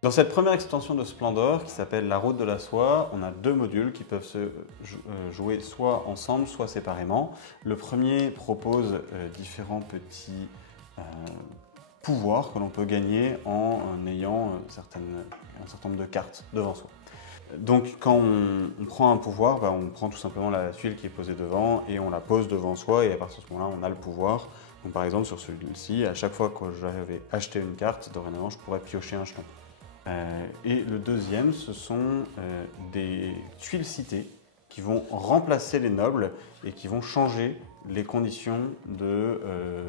Dans cette première extension de Splendor, qui s'appelle La Route de la Soie, on a deux modules qui peuvent se jouer soit ensemble, soit séparément. Le premier propose différents petits pouvoirs que l'on peut gagner en ayant un certain nombre de cartes devant soi. Donc quand on prend un pouvoir, on prend tout simplement la tuile qui est posée devant et on la pose devant soi et à partir de ce moment-là, on a le pouvoir. Donc par exemple sur celui-ci, à chaque fois que j'avais acheté une carte, dorénavant je pourrais piocher un jeton. Et le deuxième, ce sont des tuiles citées qui vont remplacer les nobles et qui vont changer les conditions de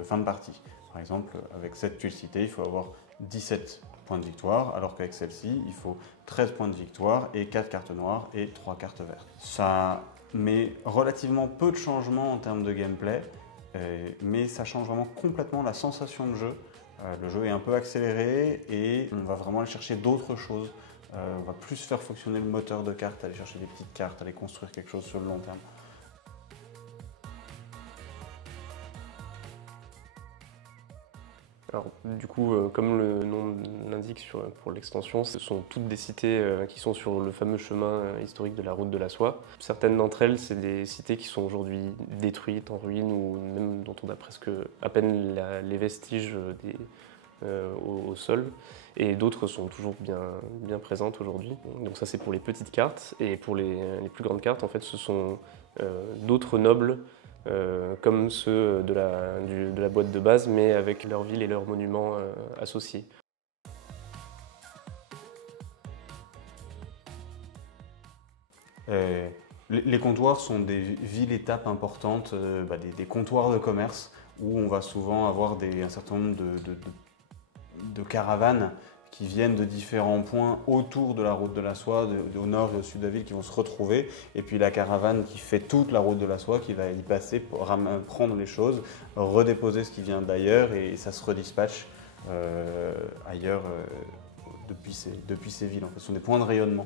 fin de partie. Par exemple, avec cette tuile citée, il faut avoir 17 points de victoire, alors qu'avec celle-ci, il faut 13 points de victoire et 4 cartes noires et 3 cartes vertes. Ça met relativement peu de changements en termes de gameplay, mais ça change vraiment complètement la sensation de jeu. Le jeu est un peu accéléré et on va vraiment aller chercher d'autres choses. On va plus faire fonctionner le moteur de cartes, aller chercher des petites cartes, aller construire quelque chose sur le long terme. Alors, du coup, comme le nom l'indique pour l'extension, ce sont toutes des cités qui sont sur le fameux chemin historique de la route de la soie. Certaines d'entre elles, c'est des cités qui sont aujourd'hui détruites, en ruine, ou même dont on a presque à peine les vestiges au sol. Et d'autres sont toujours bien présentes aujourd'hui. Donc ça, c'est pour les petites cartes. Et pour les plus grandes cartes, en fait, ce sont d'autres nobles comme ceux de la boîte de base, mais avec leur ville et leurs monuments associés. Les comptoirs sont des villes-étapes importantes, des comptoirs de commerce où on va souvent avoir un certain nombre de caravanes qui viennent de différents points autour de la route de la soie, au nord et au sud de la ville, qui vont se retrouver. Et puis la caravane qui fait toute la route de la soie, qui va y passer pour prendre les choses, redéposer ce qui vient d'ailleurs et ça se redispatche ailleurs depuis ces villes. En fait, ce sont des points de rayonnement.